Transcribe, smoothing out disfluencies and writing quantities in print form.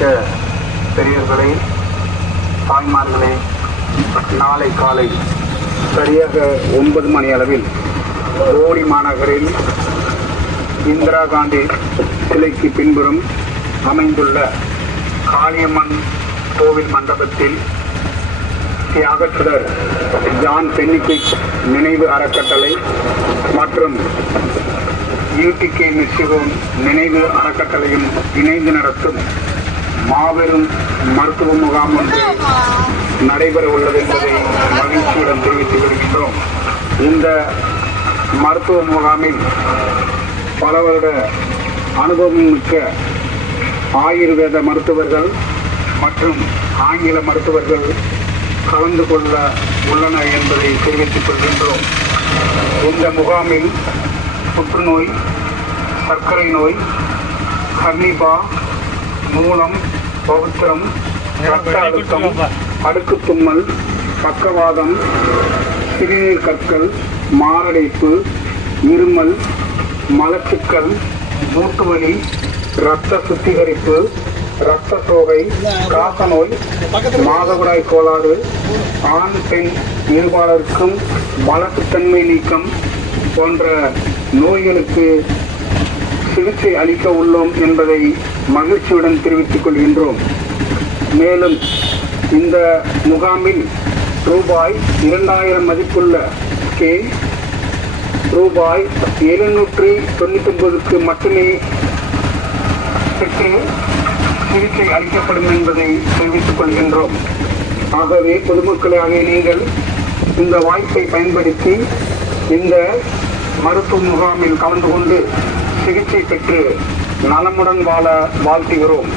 மிக்க பெரியவர்களே, தாய்மார்களே, நாளை காலை சரியாக 9 மணி அளவில் போடி மாநகரில் இந்திரா காந்தி சிலைக்கு பின்புறம் அமைந்துள்ள காளியம்மன் கோவில் மண்டபத்தில் தியாகச்சுடர் ஜான் பென்னிக்விக் நினைவு அறக்கட்டளை மற்றும் UTK மிஸ்ஸிவும் நினைவு அறக்கட்டளையும் இணைந்து நடத்தும் மாபெரும் மருத்துவ முகாம் ஒன்று நடைபெற உள்ளது என்பதை மகிழ்ச்சியுடன் தெரிவித்துக் கொள்கின்றோம். இந்த மருத்துவ முகாமில் பல வருட அனுபவம் மிக்க ஆயுர்வேத மருத்துவர்கள் மற்றும் ஆங்கில மருத்துவர்கள் கலந்து கொள்ள உள்ளனர் என்பதை தெரிவித்துக் கொள்கின்றோம். இந்த முகாமில் புற்றுநோய், சர்க்கரை நோய், ஹர்னிபா, மூலம், பௌத்திரம், இரத்த அழுத்தம், அடுக்கு தும்மல், பக்கவாதம், சிறுநீர் கற்கள், மாரடைப்பு, இருமல், மலச்சிக்கல், மூட்டுவலி, இரத்த சுத்திகரிப்பு, இரத்த சோகை, காசநோய், மாதவிடாய் கோளாறு, ஆண் பெண் இருபாலருக்கும் மலட்டுத்தன்மை நீக்கம் போன்ற நோய்களுக்கு சிகிச்சை அளிக்க உள்ளோம் என்பதை மகிழ்ச்சியுடன் தெரிவித்துக் கொள்கின்றோம். மேலும் இந்த முகாமில் ரூபாய் 2000 மதிப்புள்ள ஸ்கேன் ரூபாய் 799க்கு மட்டுமே பெற்று சிகிச்சை அளிக்கப்படும் என்பதை தெரிவித்துக் கொள்கின்றோம். ஆகவே பொதுமக்களாக நீங்கள் இந்த வாய்ப்பை பயன்படுத்தி இந்த மருத்துவ முகாமில் கலந்து கொண்டு சிகிச்சை பெற்று நலமுடன் வாழ வாழ்த்துகிறோம்.